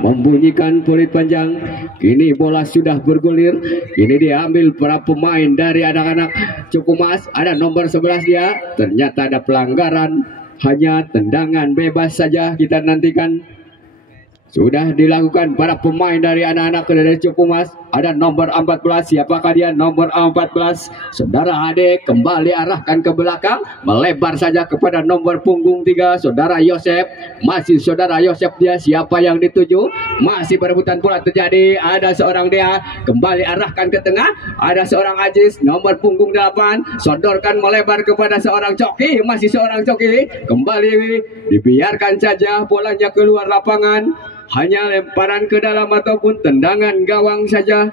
membunyikan peluit panjang. Kini bola sudah bergulir. Ini diambil para pemain dari anak-anak Cukumas. Ada nomor 11 dia. Ternyata ada pelanggaran. Hanya tendangan bebas saja kita nantikan. Sudah dilakukan para pemain dari anak-anak dari Cukumas. Ada nomor 14. Siapakah dia? Nomor 14. Saudara Ade kembali arahkan ke belakang. Melebar saja kepada nomor punggung 3. Saudara Yosef. Masih saudara Yosef dia. Siapa yang dituju? Masih perebutan bola terjadi. Ada seorang dia. Kembali arahkan ke tengah. Ada seorang Aziz. Nomor punggung 8. Sodorkan melebar kepada seorang Coki. Masih seorang Coki. Kembali dibiarkan saja bolanya keluar lapangan. Hanya lemparan ke dalam ataupun tendangan gawang saja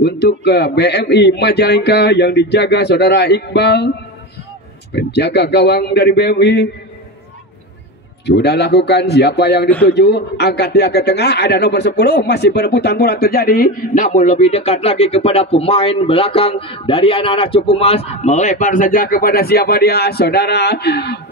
untuk BMI Majalengka yang dijaga saudara Iqbal. Penjaga gawang dari BMI sudah lakukan. Siapa yang dituju? Angkat dia ke tengah. Ada nomor 10. Masih perebutan bola terjadi. Namun lebih dekat lagi kepada pemain belakang dari anak-anak Cukumas. Melebar saja kepada siapa dia? Saudara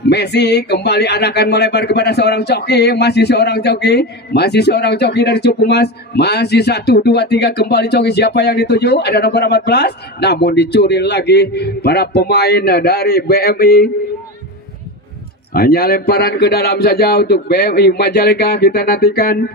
Messi. Kembali arahkan melebar kepada seorang Coki. Masih seorang Coki. Masih seorang Coki dari Cukumas. Masih 1, 2, 3. Kembali Coki. Siapa yang dituju? Ada nomor 14. Namun dicuri lagi para pemain dari BMI. Hanya lemparan ke dalam saja untuk BMI Majalengka. Kita nantikan.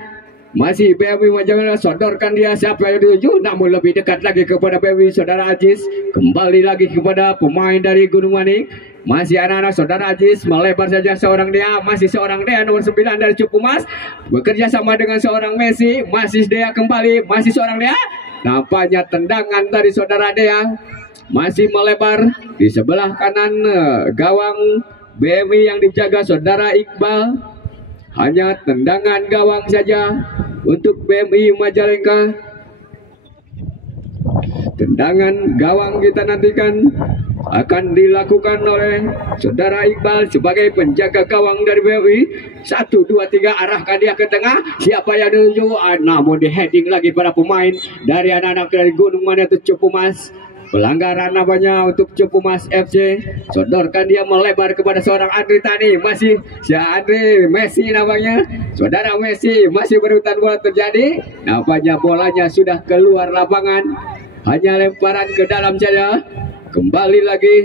Masih BMI Majalengka. Sodorkan dia. Siapa yang dituju? Namun lebih dekat lagi kepada BMI saudara Aziz. Kembali lagi kepada pemain dari Gunung Manik. Masih anak-anak saudara Aziz. Melebar saja seorang dia. Masih seorang dia nomor 9 dari Cukumas. Bekerja sama dengan seorang Messi. Masih dia kembali. Masih seorang dia. Nampaknya tendangan dari saudara Dea. Masih melebar di sebelah kanan gawang BMI yang dijaga saudara Iqbal. Hanya tendangan gawang saja untuk BMI Majalengka. Tendangan gawang kita nantikan akan dilakukan oleh saudara Iqbal sebagai penjaga gawang dari BMI. 1, 2, 3. Arahkan dia ke tengah. Siapa yang dituju? Namun di heading lagi para pemain dari anak-anak dari Gunung Manik itu Cukumas. Pelanggaran namanya untuk Cukumas FC. Sodorkan dia melebar kepada seorang Andri Tani. Masih si Andri Messi namanya. Saudara Messi masih berebutan bola terjadi. Nampaknya bolanya sudah keluar lapangan. Hanya lemparan ke dalam saja. Kembali lagi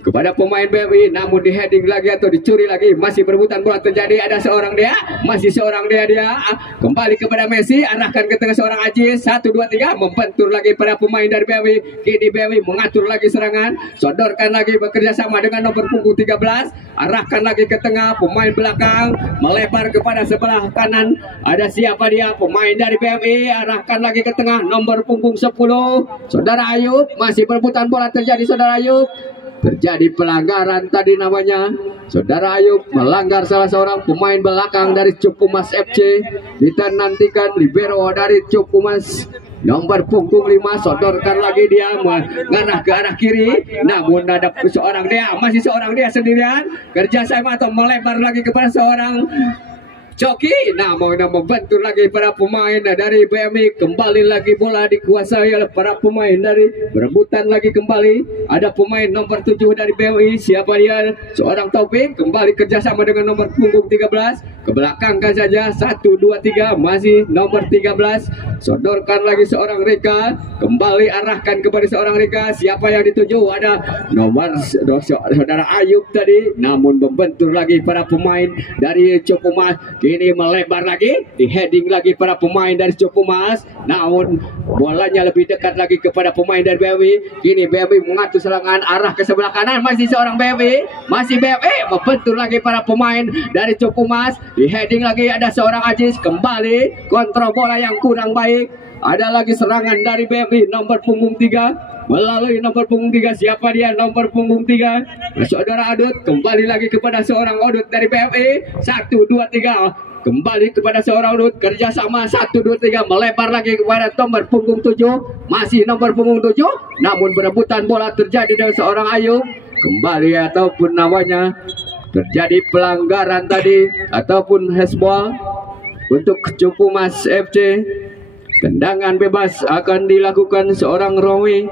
kepada pemain BMI. Namun di heading lagi atau dicuri lagi. Masih berebutan bola terjadi. Ada seorang dia. Masih seorang dia. Kembali kepada Messi. Arahkan ke tengah seorang Aziz. 1, 2, 3. Membentur lagi para pemain dari BMI. Kini BMI mengatur lagi serangan. Sodorkan lagi bekerja sama dengan nomor punggung 13. Arahkan lagi ke tengah. Pemain belakang. Melebar kepada sebelah kanan. Ada siapa dia? Pemain dari BMI. Arahkan lagi ke tengah. Nomor punggung 10. Saudara Ayub. Masih berebutan bola terjadi saudara Ayub. Terjadi pelanggaran tadi namanya. Saudara Ayub melanggar salah seorang pemain belakang dari Cukumas FC. Kita nantikan libero dari Cukumas nomor punggung 5. Sodorkan lagi dia mengarah ke arah kiri. Namun ada seorang dia. Masih seorang dia sendirian. Kerja sama atau melebar lagi kepada seorang Coki. Namun membentur lagi para pemain dari BMI. Kembali lagi bola dikuasai oleh para pemain dari berebutan lagi kembali. Ada pemain nomor 7 dari BMI. Siapa dia? Seorang Taufik. Kembali kerjasama dengan nomor punggung 13. Ke belakang saja. 1, 2, 3. Masih nomor 13. Sodorkan lagi seorang Rika. Kembali arahkan kepada seorang Rika. Siapa yang dituju? Ada nomor saudara Ayub tadi. Namun membentur lagi para pemain dari Cukumas. Kini melebar lagi. Di heading lagi para pemain dari Cukumas. Namun bolanya lebih dekat lagi kepada pemain dari BMI. Kini BMI mengatur serangan arah ke sebelah kanan. Masih seorang BMI. Masih BMI. Membentur lagi para pemain dari Cukumas. Di heading lagi ada seorang Aziz. Kembali kontrol bola yang kurang baik. Ada lagi serangan dari BMI nomor punggung 3. Melalui nomor punggung 3. Siapa dia? Nomor punggung 3. Saudara Adut. Kembali lagi kepada seorang Adut dari BMI. 1, 2, 3. Kembali kepada seorang Adut. Kerjasama 1, 2, 3. Melebar lagi kepada nomor punggung 7. Masih nomor punggung 7. Namun berebutan bola terjadi dari seorang Ayub. Kembali ataupun namanya terjadi pelanggaran tadi ataupun hasball untuk Cukumas FC. Tendangan bebas akan dilakukan seorang Romi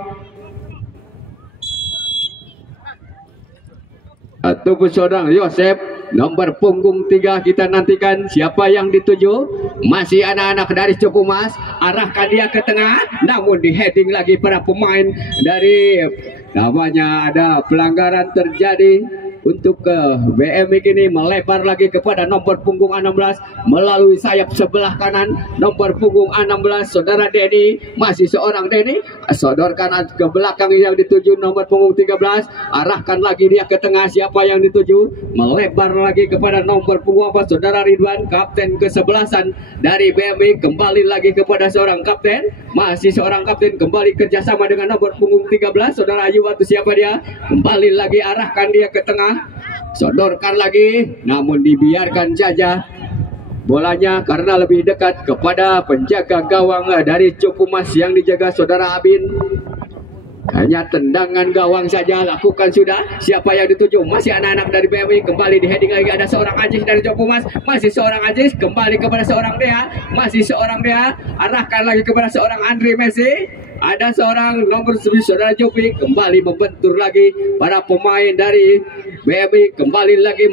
ataupun seorang Yosef. nomor punggung 3 kita nantikan siapa yang dituju. Masih anak-anak dari Cepumas, arahkan dia ke tengah, namun di heading lagi para pemain dari namanya ada pelanggaran terjadi untuk ke BMI kini melebar lagi kepada nomor punggung 16 melalui sayap sebelah kanan nomor punggung 16 saudara Denny, masih seorang Denny sodorkan ke belakang yang dituju nomor punggung 13, arahkan lagi dia ke tengah siapa yang dituju, melebar lagi kepada nomor punggung 4 saudara Ridwan, kapten kesebelasan dari BMI, kembali lagi kepada seorang kapten, masih seorang kapten kembali kerjasama dengan nomor punggung 13 saudara Ayu atau siapa dia, kembali lagi arahkan dia ke tengah, sodorkan lagi namun dibiarkan saja bolanya karena lebih dekat kepada penjaga gawang dari Cepumas yang dijaga saudara Abin. Hanya tendangan gawang saja lakukan sudah. Siapa yang dituju? Masih anak-anak dari BMI, kembali di heading lagi ada seorang Ajis dari Cepumas, masih seorang Ajis kembali kepada seorang Dea, masih seorang Dea, arahkan lagi kepada seorang Andri Messi. Ada seorang nomor 9 saudara Jopi, kembali membentur lagi para pemain dari BMI, kembali lagi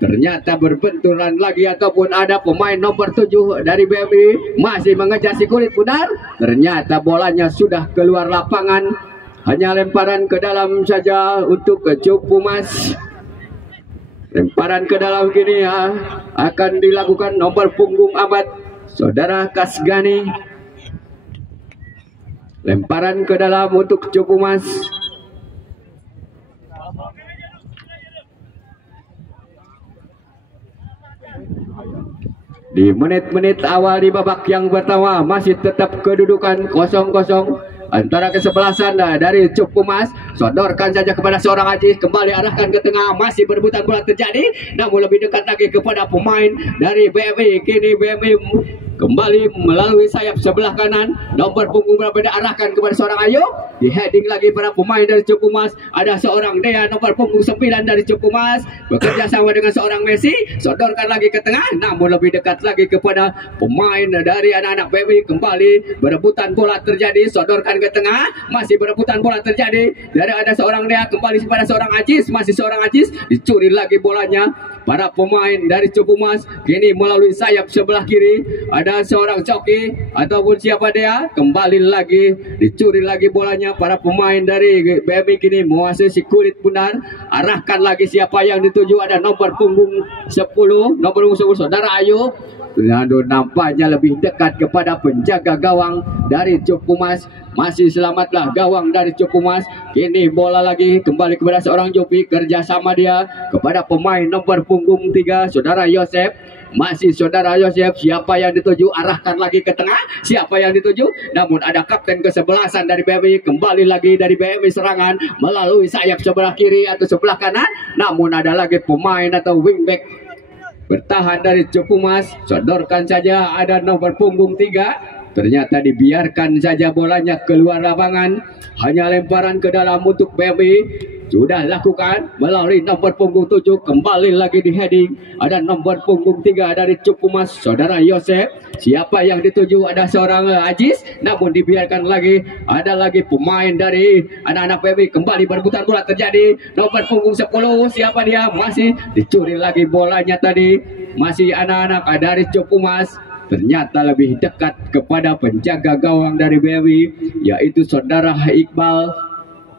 ternyata berbenturan lagi ataupun ada pemain nomor 7 dari BMI masih mengejar si kulit pudar, ternyata bolanya sudah keluar lapangan, hanya lemparan ke dalam saja untuk ke Cepumas. Lemparan ke dalam kini ya, akan dilakukan nomor punggung 4 saudara Kasgani. Lemparan ke dalam untuk Cepumas. Di menit-menit awal di babak yang pertama masih tetap kedudukan 0-0 antara kesebelasan dari Cepumas. Sodorkan saja kepada seorang Ajis, kembali arahkan ke tengah, masih berebutan bola terjadi namun lebih dekat lagi kepada pemain dari BMI. Kini BMI kembali melalui sayap sebelah kanan nomor punggung berapa diarahkan kepada seorang Ayu, di heading lagi para pemain dari Cepumas. Ada seorang Dea nomor punggung 9 dari Cepumas bekerja sama dengan seorang Messi, sodorkan lagi ke tengah namun lebih dekat lagi kepada pemain dari anak-anak BMI. Kembali berebutan bola terjadi, sodorkan ke tengah, masih berebutan bola terjadi dari ada seorang Dea, kembali kepada seorang Ajis, masih seorang Ajis, dicuri lagi bolanya para pemain dari Cepumas. Kini melalui sayap sebelah kiri ada seorang Coki ataupun siapa dia, kembali lagi dicuri lagi bolanya para pemain dari BMI. Kini menguasai si kulit bundar, arahkan lagi siapa yang dituju, ada nomor punggung 10 saudara Ayu. Ronaldo nampaknya lebih dekat kepada penjaga gawang dari Cepumas. Masih selamatlah gawang dari Cepumas. Kini bola lagi kembali kepada seorang Jopi, kerjasama dia kepada pemain nomor punggung 3 saudara Yosef. Masih saudara Yosef, siapa yang dituju, arahkan lagi ke tengah, siapa yang dituju, namun ada kapten kesebelasan dari BMI, kembali lagi dari BMI serangan melalui sayap sebelah kiri atau sebelah kanan, namun ada lagi pemain atau wingback bertahan dari Cepumas. Sodorkan saja, ada nomor punggung 3, ternyata dibiarkan saja bolanya keluar lapangan, hanya lemparan ke dalam untuk BMI. Sudah lakukan melalui nomor punggung 7, kembali lagi di heading ada nomor punggung 3 dari Cepumas saudara Yosef. Siapa yang dituju, ada seorang Ajis, namun dibiarkan lagi, ada lagi pemain dari anak-anak BMI, kembali berebutan bola terjadi nomor punggung 10, siapa dia, masih dicuri lagi bolanya tadi, masih anak-anak dari Cepumas. Ternyata lebih dekat kepada penjaga gawang dari BMI, yaitu saudara Iqbal.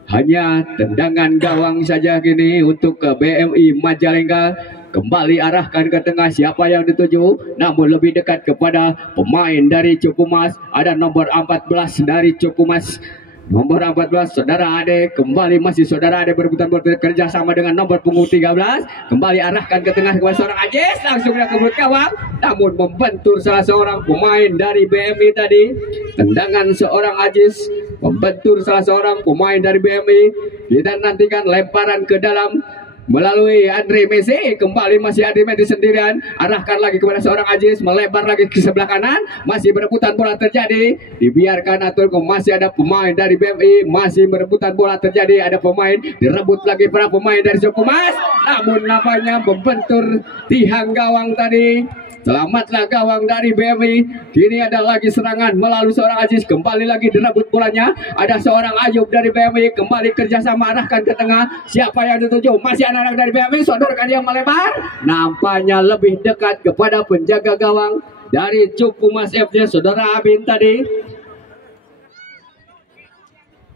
Hanya tendangan gawang saja kini untuk ke BMI Majalengka. Kembali arahkan ke tengah, siapa yang dituju, namun lebih dekat kepada pemain dari Cepumas. Ada nomor 14 dari Cepumas, nomor 14 saudara Ade, kembali masih saudara Ade berebutan bekerja sama dengan nomor punggung 13, kembali arahkan ke tengah kepada seorang Ajis, langsung ke mulut gawang, namun membentur salah seorang pemain dari BMI tadi. Tendangan seorang Ajis membentur salah seorang pemain dari BMI. Kita nantikan lemparan ke dalam melalui Andre Messi, kembali masih Andre Messi sendirian, arahkan lagi kepada seorang Ajis, melebar lagi ke sebelah kanan, masih berebutan bola terjadi, dibiarkan atau masih ada pemain dari BMI, masih berebutan bola terjadi, ada pemain, direbut lagi para pemain dari Cepumas, namun nampaknya membentur tiang gawang tadi. Selamatlah gawang dari BMI. Kini ada lagi serangan melalui seorang Aziz. Kembali lagi direbut bolanya. Ada seorang Ayub dari BMI. Kembali kerjasama arahkan ke tengah. Siapa yang dituju? Masih anak-anak dari BMI. Sodorkan dia melebar. Nampaknya lebih dekat kepada penjaga gawang dari Cupumas FC, saudara Abin tadi.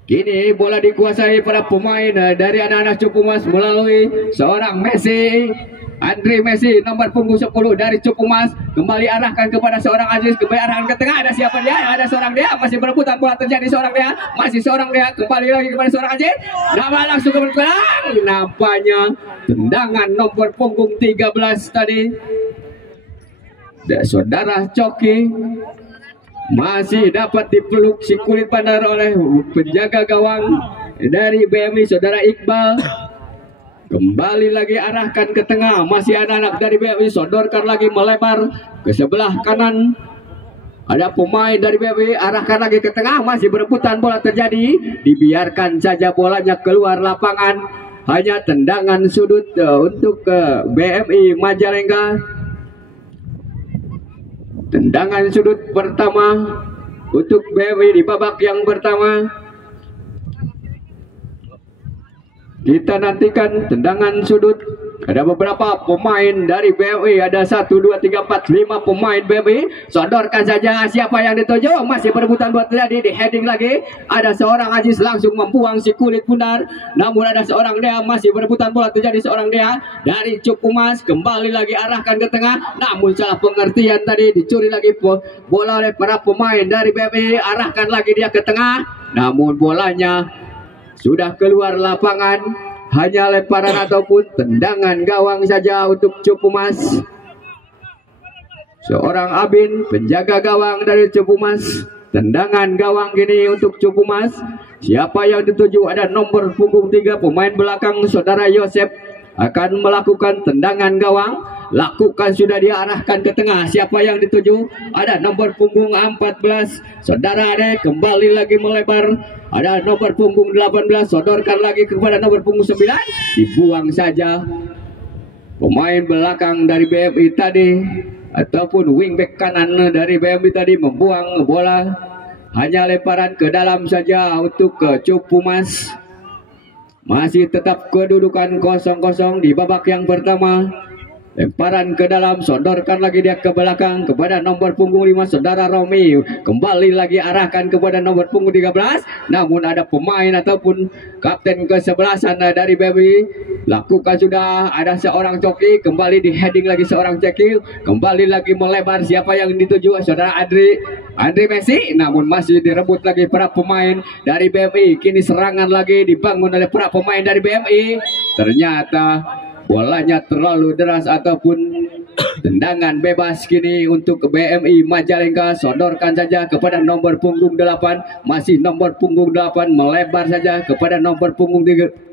Kini bola dikuasai para pemain dari anak-anak Cupumas melalui seorang Messi. Andre Messi nomor punggung 10 dari Cupumas kembali arahkan kepada seorang Aziz, kembali arahkan ke tengah. Ada siapa dia? Ada seorang dia, masih berebutan bola terjadi seorang dia, masih seorang dia, kembali lagi kepada seorang Aziz. Nama langsung ke belakang. Nampaknya tendangan nomor punggung 13 tadi. Dan saudara Coki masih dapat dipeluk si kulit pandar oleh penjaga gawang dari BMI, saudara Iqbal. Kembali lagi arahkan ke tengah. Masih anak-anak dari BMI. Sodorkan lagi melebar ke sebelah kanan. Ada pemain dari BMI. Arahkan lagi ke tengah. Masih berebutan bola terjadi. Dibiarkan saja bolanya keluar lapangan. Hanya tendangan sudut untuk BMI Majalengka. Tendangan sudut pertama untuk BMI di babak yang pertama. Kita nantikan tendangan sudut. Ada beberapa pemain dari BMI. Ada 1, 2, 3, 4, 5 pemain BMI. Sodorkan saja siapa yang dituju. Masih berebutan buat terjadi. Di heading lagi. Ada seorang Aziz langsung membuang si kulit bundar. Namun ada seorang dia masih berebutan bola terjadi. Seorang dia dari Cupumas. Kembali lagi arahkan ke tengah. Namun salah pengertian tadi. Dicuri lagi bola oleh para pemain dari BMI. Arahkan lagi dia ke tengah. Namun bolanya sudah keluar lapangan. Hanya lemparan ataupun tendangan gawang saja untuk Cupumas. Seorang Abin, penjaga gawang dari Cupumas. Tendangan gawang gini untuk Cupumas. Siapa yang dituju? Ada nomor punggung 3 pemain belakang saudara Yosep akan melakukan tendangan gawang. Lakukan, sudah diarahkan ke tengah. Siapa yang dituju? Ada nomor punggung 14 saudara Ade. Kembali lagi melebar. Ada nomor punggung 18. Sodorkan lagi kepada nomor punggung 9. Dibuang saja pemain belakang dari BMI tadi, ataupun wingback kanan dari BMI tadi, membuang bola. Hanya lemparan ke dalam saja untuk Cupumas. Masih tetap kedudukan 0-0 di babak yang pertama. Lemparan ke dalam, sodorkan lagi dia ke belakang kepada nomor punggung 5 saudara Romi. Kembali lagi arahkan kepada nomor punggung 13. Namun ada pemain ataupun kapten ke-11 dari BMI. Lakukan sudah, ada seorang Coki. Kembali di heading lagi seorang Coki. Kembali lagi melebar. Siapa yang dituju? Saudara Andre Messi. Namun masih direbut lagi para pemain dari BMI. Kini serangan lagi dibangun oleh para pemain dari BMI. Ternyata bolanya terlalu deras ataupun tendangan bebas kini untuk BMI Majalengka. Sodorkan saja kepada nomor punggung 8. Masih nomor punggung 8 melebar saja kepada nomor punggung 3.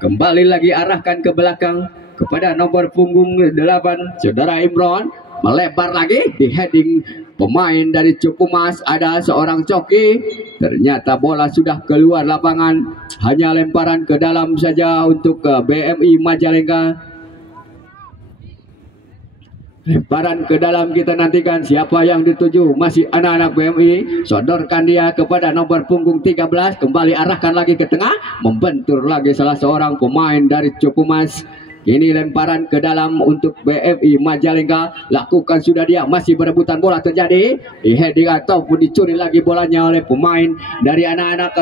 Kembali lagi arahkan ke belakang kepada nomor punggung 8 saudara Imron. Melebar lagi di heading pemain dari Cupumas. Ada seorang Coki. Ternyata bola sudah keluar lapangan. Hanya lemparan ke dalam saja untuk BMI Majalengka. Lemparan ke dalam, kita nantikan siapa yang dituju. Masih anak-anak BMI. Sodorkan dia kepada nomor punggung 13. Kembali arahkan lagi ke tengah. Membentur lagi salah seorang pemain dari Cupumas. Ini lemparan ke dalam untuk BMI Majalengka. Lakukan sudah dia. Masih berebutan bola terjadi. Di heading ataupun dicuri lagi bolanya oleh pemain dari anak-anak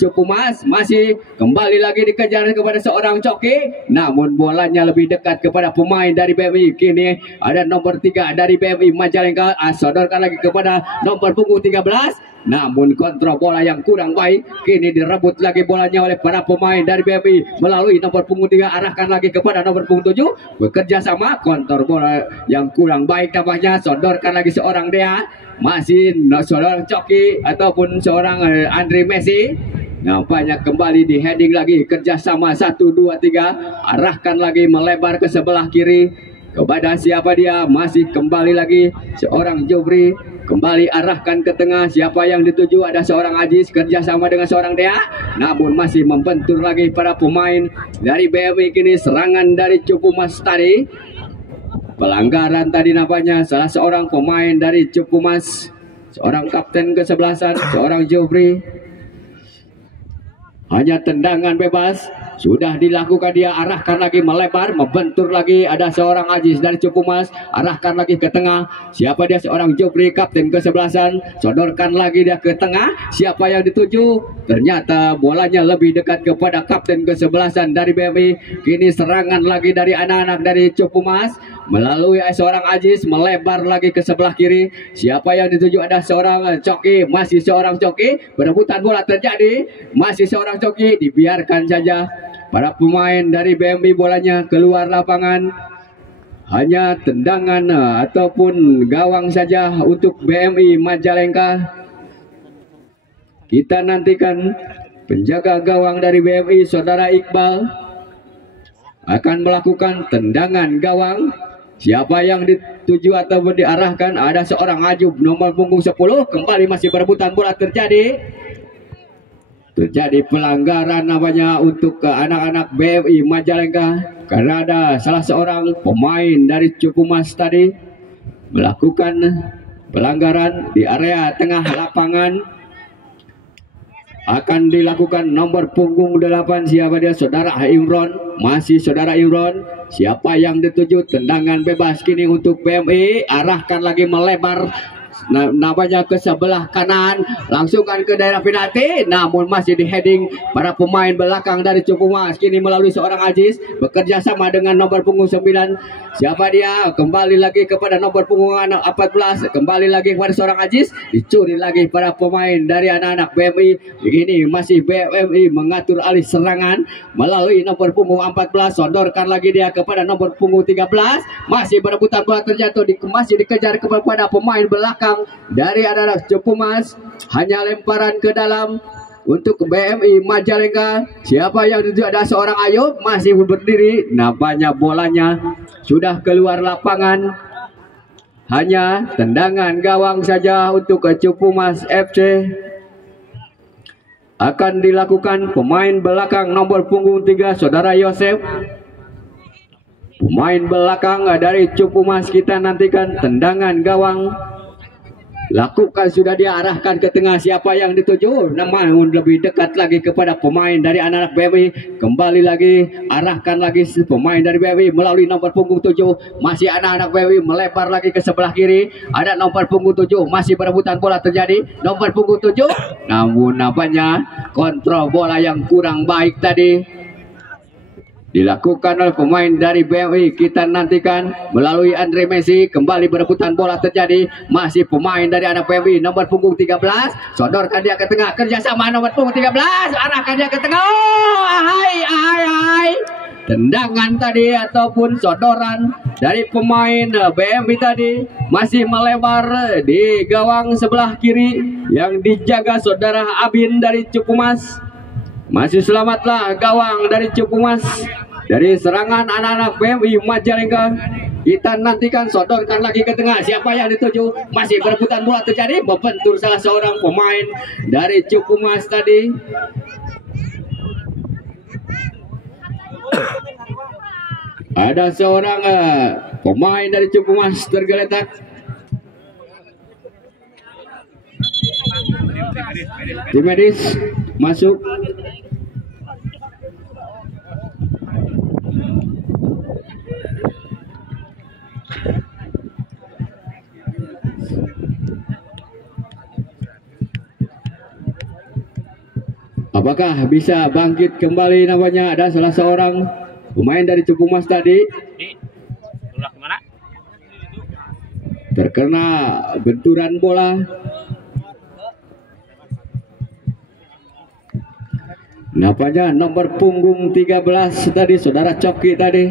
Cupumas. Masih kembali lagi dikejar kepada seorang Coki. Namun bolanya lebih dekat kepada pemain dari BMI. Kini ada nomor 3 dari BMI Majalengka. Sodorkan lagi kepada nomor punggung 13. Namun kontrol bola yang kurang baik. Kini direbut lagi bolanya oleh para pemain dari BMI melalui nomor punggung 3. Arahkan lagi kepada nomor punggung 7. Bekerja sama, kontrol bola yang kurang baik tampaknya. Sodorkan lagi seorang dia. Masih seorang Coki ataupun seorang Andre Messi. Nampaknya kembali di heading lagi. Kerjasama 1, 2, 3. Arahkan lagi melebar ke sebelah kiri. Kepada siapa dia? Masih kembali lagi seorang Jofri. Kembali arahkan ke tengah. Siapa yang dituju? Ada seorang Aziz kerjasama dengan seorang Dea. Namun masih membentur lagi para pemain dari BMI. Kini serangan dari Cupumas tadi. pelanggaran tadi namanya salah seorang pemain dari Cipumas, seorang kapten kesebelasan, seorang Jofri. Hanya tendangan bebas sudah dilakukan, dia arahkan lagi melebar, membentur lagi, ada seorang Aziz dari Cipumas, arahkan lagi ke tengah. Siapa dia? Seorang Jofri, kapten kesebelasan, sodorkan lagi dia ke tengah. Siapa yang dituju? Ternyata bolanya lebih dekat kepada kapten kesebelasan dari BMI. Kini serangan lagi dari anak-anak dari Cipumas melalui seorang Aziz, melebar lagi ke sebelah kiri. Siapa yang dituju? Ada seorang Coki, masih seorang Coki, perebutan bola terjadi, masih seorang Coki, dibiarkan saja para pemain dari BMI bolanya keluar lapangan. Hanya tendangan ataupun gawang saja untuk BMI Majalengka. Kita nantikan penjaga gawang dari BMI, saudara Iqbal, akan melakukan tendangan gawang. Siapa yang dituju ataupun diarahkan? Ada seorang Ajub nomor punggung 10, kembali masih berebutan bola terjadi pelanggaran namanya untuk anak-anak BMI Majalengka, karena ada salah seorang pemain dari Cipumas tadi melakukan pelanggaran di area tengah lapangan. Akan dilakukan nomor punggung 8, siapa dia? Saudara Imron, masih saudara Imron. Siapa yang dituju? Tendangan bebas kini untuk BMI, arahkan lagi melebar namanya ke sebelah kanan, langsungkan ke daerah penalti, namun masih di heading para pemain belakang dari Cipumas. Kini melalui seorang Aziz bekerja sama dengan nomor punggung 9. Siapa dia? Kembali lagi kepada nomor punggung 14, kembali lagi kepada seorang Aziz, dicuri lagi para pemain dari anak-anak BMI. Begini masih BMI mengatur alih serangan melalui nomor punggung 14, sodorkan lagi dia kepada nomor punggung 13, masih berebutan bola terjatuh, masih dikejar kepada pemain belakang dari anak-anak Cipumas. Hanya lemparan ke dalam untuk BMI Majalengka. Siapa yang dituju? Ada seorang Ayub, masih berdiri, nampaknya bolanya sudah keluar lapangan. Hanya tendangan gawang saja untuk Cipumas FC. Akan dilakukan pemain belakang nomor punggung 3, saudara Yosef. Pemain belakang dari Cipumas, kita nantikan tendangan gawang. Lakukan, sudah diarahkan ke tengah. Siapa yang dituju? Namun lebih dekat lagi kepada pemain dari anak-anak BMI. Kembali lagi, arahkan lagi pemain dari BMI melalui nomor punggung 7. Masih anak-anak BMI melebar lagi ke sebelah kiri. Ada nomor punggung 7, masih berebutan bola terjadi. Nomor punggung 7, namun nampaknya kontrol bola yang kurang baik tadi dilakukan oleh pemain dari BMI. Kita nantikan melalui Andre Messi, kembali berebutan bola terjadi, masih pemain dari anak BMI nomor punggung 13, sodorkan dia ke tengah, kerjasama nomor punggung 13, arahkan dia ke tengah. Hai. Tendangan tadi ataupun sodoran dari pemain BMI tadi masih melebar di gawang sebelah kiri yang dijaga saudara Abin dari Cipumas. Masih selamatlah gawang dari Cipumas dari serangan anak-anak BMI Majalengka. Kita nantikan, sodorkan lagi ke tengah. Siapa yang dituju? Masih berebutan bola terjadi, membentur salah seorang pemain dari Cipumas tadi. Ada seorang pemain dari Cipumas tergeletak. Tim medis masuk. Apakah bisa bangkit kembali namanya? Ada salah seorang pemain dari Cipumas tadi terkena benturan bola. Nampaknya nomor punggung 13 tadi, saudara Coki tadi.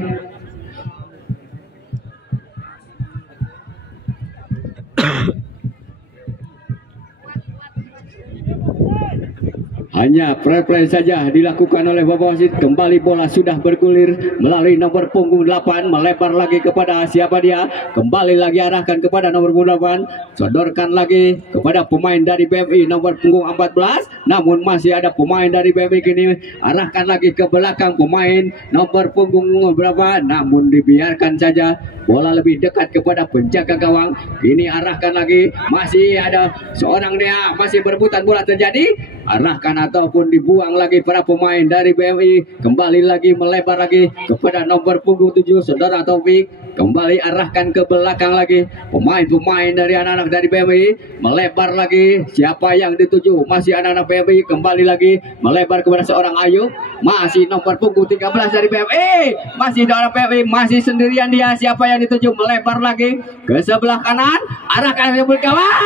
Hanya play saja dilakukan oleh Bapak wasit. Kembali bola sudah bergulir melalui nomor punggung 8, melebar lagi kepada siapa dia? Kembali lagi arahkan kepada nomor punggung 8, sodorkan lagi kepada pemain dari BMI nomor punggung 14. Namun masih ada pemain dari BMI kini arahkan lagi ke belakang pemain nomor punggung berapa? Namun dibiarkan saja. Bola lebih dekat kepada penjaga gawang. Ini arahkan lagi. Masih ada seorang dia. Masih berebutan bola terjadi. Arahkan ataupun dibuang lagi para pemain dari BMI. Kembali lagi melebar lagi kepada nomor punggung 7 saudara Taufik. Kembali arahkan ke belakang lagi. Pemain-pemain dari anak-anak dari BMI melebar lagi. Siapa yang dituju? Masih anak-anak BMI. Kembali lagi melebar kepada seorang Ayub. Masih nomor punggung 13 dari BMI. Masih dari BMI. Masih sendirian dia. Siapa yang dituju? Melebar lagi ke sebelah kanan. Arahkan ke gawang.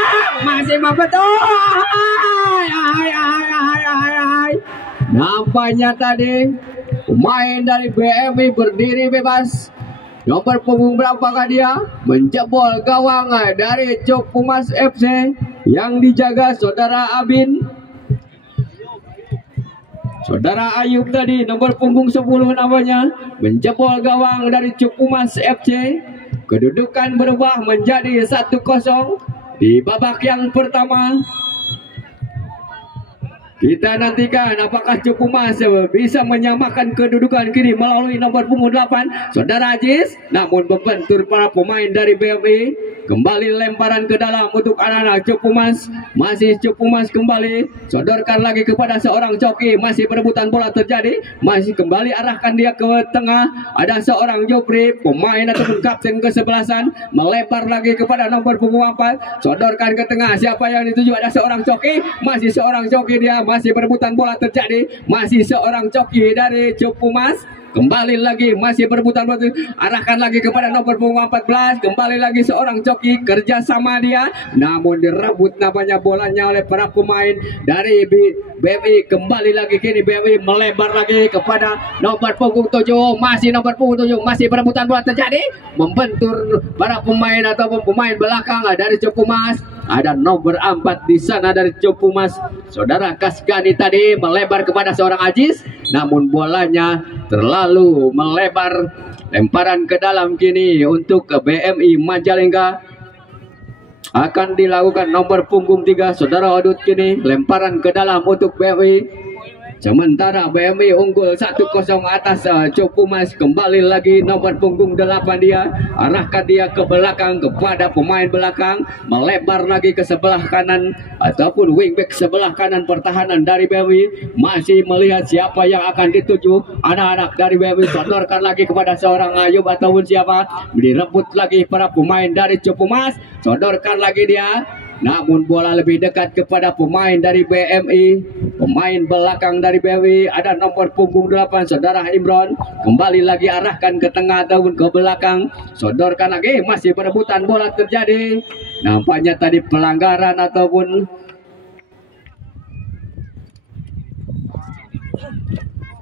Masih membetul. Nampaknya tadi pemain dari BMI berdiri bebas. Nomor punggung berapakah dia? Menjebol gawang dari Cuk Pumas FC yang dijaga saudara Abin. Saudara Ayub tadi nomor punggung 10 namanya. Menjebol gawang dari Cuk Pumas FC. Kedudukan berubah menjadi 1-0 di babak yang pertama. Kita nantikan apakah Cuk Pumas bisa menyamakan kedudukan kini melalui nomor punggung 8 saudara Aziz. Namun membentur para pemain dari BMI. Kembali lemparan ke dalam untuk anak-anak Cuk Pumas. Masih Cuk Pumas kembali sodorkan lagi kepada seorang Coki. Masih perebutan bola terjadi. Masih kembali arahkan dia ke tengah. Ada seorang Jopri, pemain ataupun kapten ke-11, melebar lagi kepada nomor punggung 4. Sodorkan ke tengah. Siapa yang dituju? Ada seorang Coki. Masih seorang Coki dia. Masih perebutan bola terjadi. Masih seorang Coki dari Cuk Pumas. Kembali lagi masih berebutan bola. Arahkan lagi kepada nomor punggung 14. Kembali lagi seorang Coki. Kerjasama dia. Namun direbut namanya bolanya oleh para pemain dari BMI. Kembali lagi kini BMI melebar lagi kepada nomor punggung 7. Masih nomor punggung 7. Masih berebutan bola terjadi. Membentur para pemain ataupun pemain belakang dari Cuk Pumas. Ada nomor 4 di sana dari Cuk Pumas. Saudara Kasgani tadi melebar kepada seorang Aziz. Namun bolanya terlalu melebar. Lemparan ke dalam kini untuk ke BMI Majalengka. Akan dilakukan nomor punggung 3 saudara Odut kini. Lemparan ke dalam untuk BMI. Sementara BMI unggul 1-0 atas Cuk Pumas. Kembali lagi nomor punggung 8 dia. Arahkan dia ke belakang kepada pemain belakang. Melebar lagi ke sebelah kanan ataupun wingback sebelah kanan pertahanan dari BMI. Masih melihat siapa yang akan dituju. Anak-anak dari BMI sodorkan lagi kepada seorang Ayub ataupun siapa. Direbut lagi para pemain dari Cuk Pumas. Sodorkan lagi dia. Namun bola lebih dekat kepada pemain dari BMI. Pemain belakang dari BMI ada nomor punggung 8 saudara Imron. Kembali lagi arahkan ke tengah ataupun ke belakang. Sodorkan lagi. Masih perebutan bola terjadi. Nampaknya tadi pelanggaran ataupun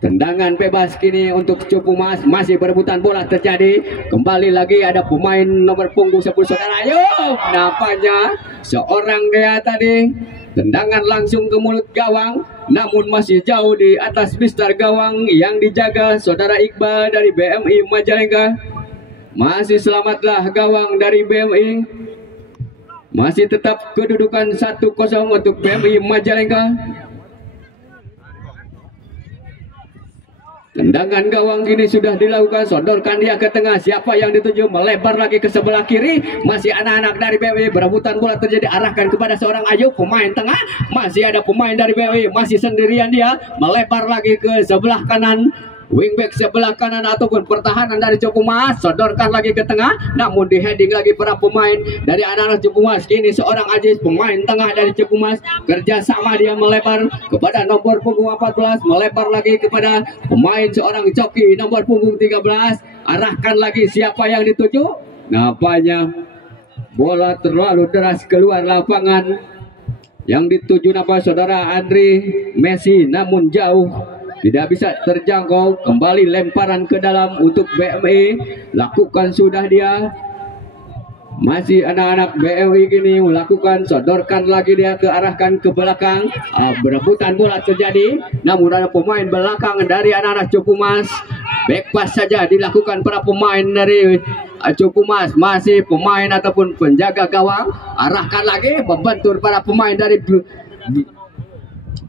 tendangan bebas kini untuk Cuk Pumas. Masih berebutan bola terjadi. Kembali lagi ada pemain nomor punggung 10 saudara Ayub. Nampaknya seorang dia tadi tendangan langsung ke mulut gawang. Namun masih jauh di atas mister gawang yang dijaga saudara Iqbal dari BMI Majalengka. Masih selamatlah gawang dari BMI. Masih tetap kedudukan 1-0 untuk BMI Majalengka. Tendangan gawang kini sudah dilakukan. Sodorkan dia ke tengah. Siapa yang dituju? Melebar lagi ke sebelah kiri. Masih anak-anak dari BMI. Berebutan bola terjadi. Arahkan kepada seorang Ayub. Pemain tengah. Masih ada pemain dari BMI. Masih sendirian dia. Melebar lagi ke sebelah kanan. Wingback sebelah kanan ataupun pertahanan dari Cuk Pumas. Sodorkan lagi ke tengah. Namun di heading lagi para pemain dari anak-anak Cuk Pumas. Kini seorang Aziz pemain tengah dari Cuk Pumas. Kerjasama dia melebar kepada nomor punggung 14. Melebar lagi kepada pemain seorang Coki nomor punggung 13. Arahkan lagi siapa yang dituju. Nampaknya bola terlalu deras keluar lapangan. Yang dituju nama saudara Andri Messi. Namun jauh. Tidak bisa terjangkau. Kembali lemparan ke dalam untuk BMI. Lakukan sudah dia. Masih anak-anak BMI kini melakukan, sodorkan lagi dia ke arahkan ke belakang. Berebutan bola terjadi, namun ada pemain belakang dari anak-anak Cupumas. Back pass saja dilakukan para pemain dari Cupumas. Masih pemain ataupun penjaga gawang, arahkan lagi, membentur para pemain dari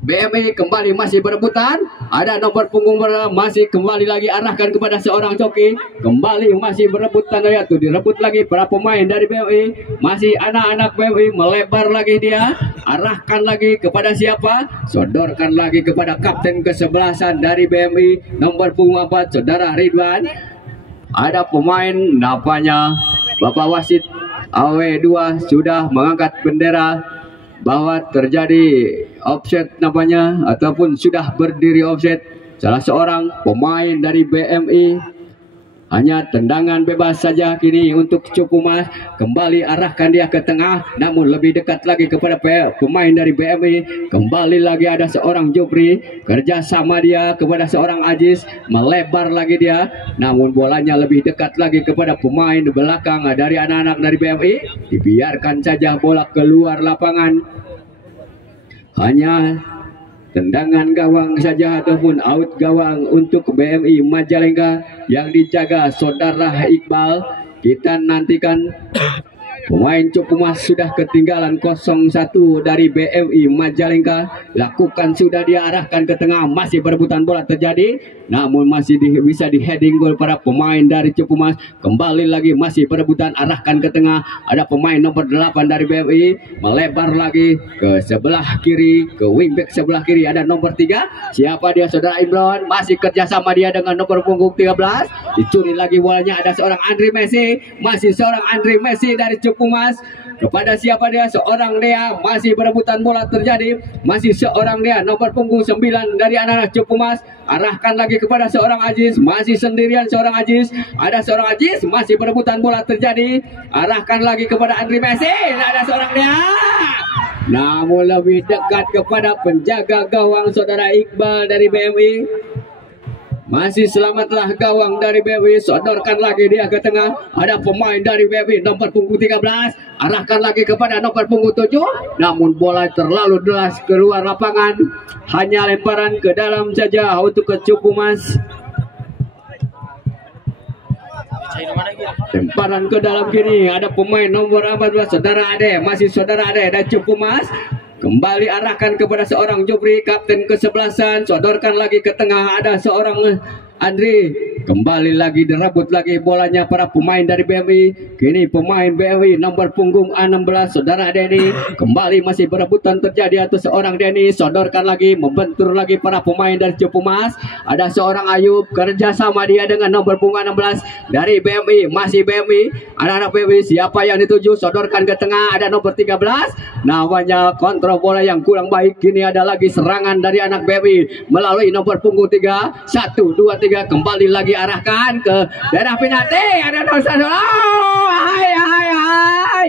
BMI. Kembali masih berebutan, ada nomor punggung masih kembali lagi arahkan kepada seorang joki. Kembali masih berebutan, ya tuh direbut lagi para pemain dari BMI. Masih anak-anak BMI melebar lagi dia, arahkan lagi kepada siapa, sodorkan lagi kepada kapten kesebelasan dari BMI nomor punggung 4 saudara Ridwan. Ada pemain namanya Bapak Wasit AW2 sudah mengangkat bendera bahwa terjadi offset namanya, ataupun sudah berdiri offset salah seorang pemain dari BMI. Hanya tendangan bebas saja kini untuk Cupumas. Kembali arahkan dia ke tengah, namun lebih dekat lagi kepada pemain dari BMI. Kembali lagi ada seorang Jupri, kerjasama dia kepada seorang Aziz, melebar lagi dia, namun bolanya lebih dekat lagi kepada pemain belakang dari anak-anak dari BMI. Dibiarkan saja bola keluar lapangan. Hanya tendangan gawang saja ataupun out gawang untuk BMI Majalengka yang dijaga saudara Iqbal. Kita nantikan pemain Cupumas sudah ketinggalan 0-1 dari BMI Majalengka. Lakukan sudah diarahkan ke tengah, masih berebutan bola terjadi, namun masih bisa di heading gol para pemain dari Cupumas. Kembali lagi masih berebutan, arahkan ke tengah, ada pemain nomor 8 dari BMI melebar lagi ke sebelah kiri, ke wingback sebelah kiri ada nomor 3. Siapa dia saudara Imron? Masih kerjasama dia dengan nomor punggung 13. Dicuri lagi bolanya, ada seorang Andri Messi, masih seorang Andri Messi dari Cupumas. Kepada siapa dia? Seorang dia, masih berebutan bola terjadi, masih seorang dia nomor punggung 9 dari anak-anak Cupumas. Arahkan lagi kepada seorang Aziz, masih sendirian seorang Aziz, ada seorang Aziz, masih berebutan bola terjadi, arahkan lagi kepada Andri Messi, ada seorang dia, namun lebih dekat kepada penjaga gawang saudara Iqbal dari BMI. Masih selamatlah gawang dari BMI, sodorkan lagi dia ke tengah, ada pemain dari BMI nomor punggung 13, arahkan lagi kepada nomor punggung 7, namun bola terlalu deras keluar lapangan. Hanya lemparan ke dalam saja untuk ke Cupumas. Lemparan ke dalam kini, ada pemain nomor 14 saudara Ade, masih saudara Ade dan Cupumas. Kembali arahkan kepada seorang Jupri, kapten kesebelasan, sodorkan lagi ke tengah, ada seorang Andri. Kembali lagi direbut lagi bolanya para pemain dari BMI. Kini pemain BMI nomor punggung 16 saudara Denny. Kembali masih berebutan terjadi atau seorang Denny, sodorkan lagi, membentur lagi para pemain dari Cupumas. Ada seorang Ayub, kerjasama dia dengan nomor punggung 16 dari BMI. Masih BMI, anak-anak BMI, siapa yang dituju, sodorkan ke tengah, ada nomor 13, namanya kontrol bola yang kurang baik. Kini ada lagi serangan dari anak BMI melalui nomor punggung 3, 1, 2, 3, kembali lagi arahkan ke daerah penalti, ada nomor 1. Hai.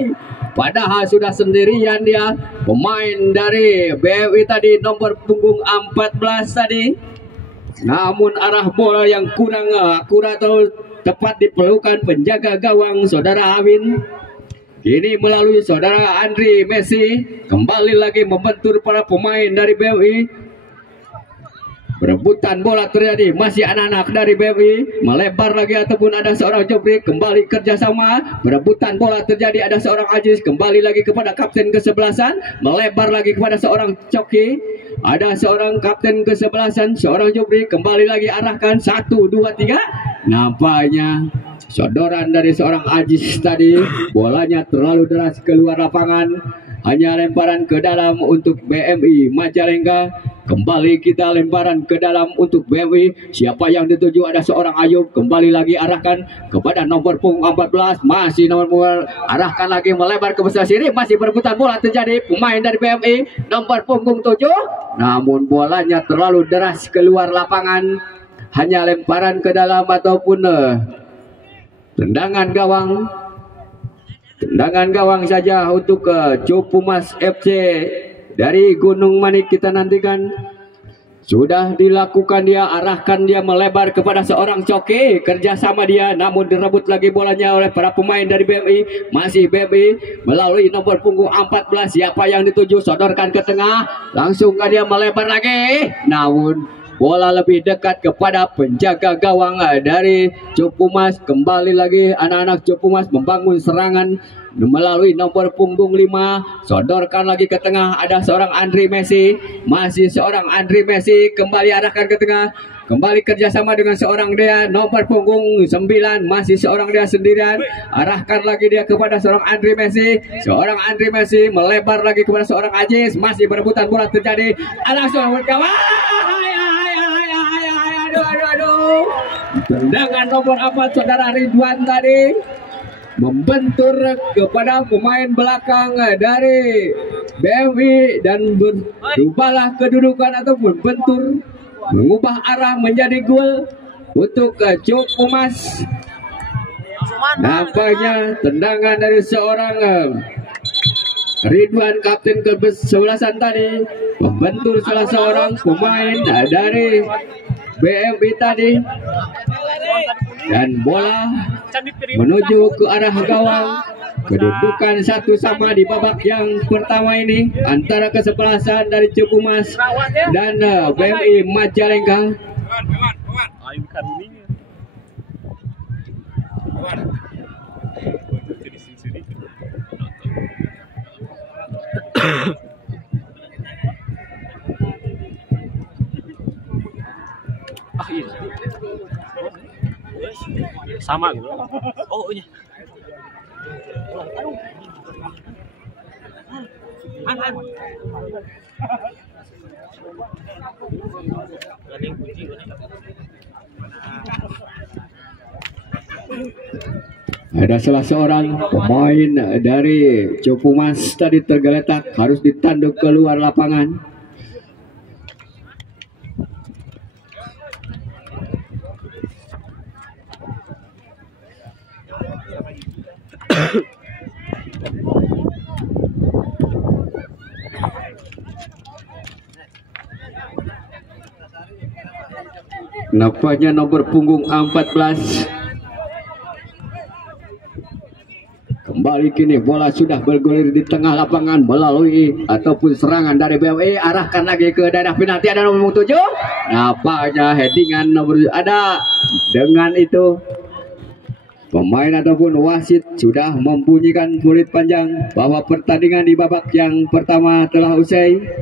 Padahal sudah sendirian dia pemain dari BMI tadi nomor punggung 14 tadi, namun arah bola yang kurang akurat atau tepat diperlukan penjaga gawang saudara Amin. Ini melalui saudara Andri Messi, kembali lagi membentur para pemain dari BMI. Perebutan bola terjadi, masih anak-anak dari BMI melebar lagi ataupun ada seorang Jopri, kembali kerjasama, perebutan bola terjadi, ada seorang Aziz, kembali lagi kepada kapten kesebelasan, melebar lagi kepada seorang Coki, ada seorang kapten kesebelasan, seorang Jopri, kembali lagi arahkan, 1, 2, 3, nampaknya sodoran dari seorang Aziz tadi, bolanya terlalu deras keluar lapangan. Hanya lemparan ke dalam untuk BMI Majalengka. Kembali kita lemparan ke dalam untuk BMI. Siapa yang dituju, ada seorang Ayub, kembali lagi arahkan kepada nomor punggung 14, masih nomor punggung, arahkan lagi melebar ke besar sini, masih berebutan bola terjadi, pemain dari BMI nomor punggung 7, namun bolanya terlalu deras keluar lapangan. Hanya lemparan ke dalam ataupun tendangan gawang. Tendangan gawang saja untuk Cupumas FC dari Gunung Manik. Kita nantikan Sudah dilakukan, dia arahkan, dia melebar kepada seorang Coki, kerjasama dia, namun direbut lagi bolanya oleh para pemain dari BMI. Masih BMI melalui nomor punggung 14, siapa yang dituju, sodorkan ke tengah, langsung dia melebar lagi, namun bola lebih dekat kepada penjaga gawang dari Cupumas. Kembali lagi anak-anak Cupumas membangun serangan melalui nomor punggung 5, sodorkan lagi ke tengah, ada seorang Andri Messi, masih seorang Andri Messi, kembali arahkan ke tengah, kembali kerjasama dengan seorang dia nomor punggung 9, masih seorang dia sendirian, arahkan lagi dia kepada seorang Andri Messi, melebar lagi kepada seorang Ajis, masih berebutan bola terjadi, langsung berkawan, aduh, tendangan nomor 4 saudara Ridwan tadi membentur kepada pemain belakang dari BMI dan berubahlah kedudukan atau membentur, mengubah arah menjadi gol untuk Cupumas. Nampaknya tendangan dari seorang Ridwan, kapten ke-11 tadi, membentur salah seorang pemain dari BMI tadi, dan bola menuju ke arah gawang. Kedudukan 1-1 di babak yang pertama ini antara kesebelasan dari Cupumas dan BMI Majalengka. Sama gitu. Oh iya. Ada salah seorang pemain dari Cupumas tadi tergeletak, harus ditanduk keluar lapangan. Nampaknya nomor punggung 14 kembali, kini bola sudah bergulir di tengah lapangan melalui ataupun serangan dari BMI, arahkan lagi ke daerah penalti, ada nomor 7. Nampaknya headingan nomor ada, dengan itu pemain ataupun wasit sudah membunyikan peluit panjang bahwa pertandingan di babak yang pertama telah usai.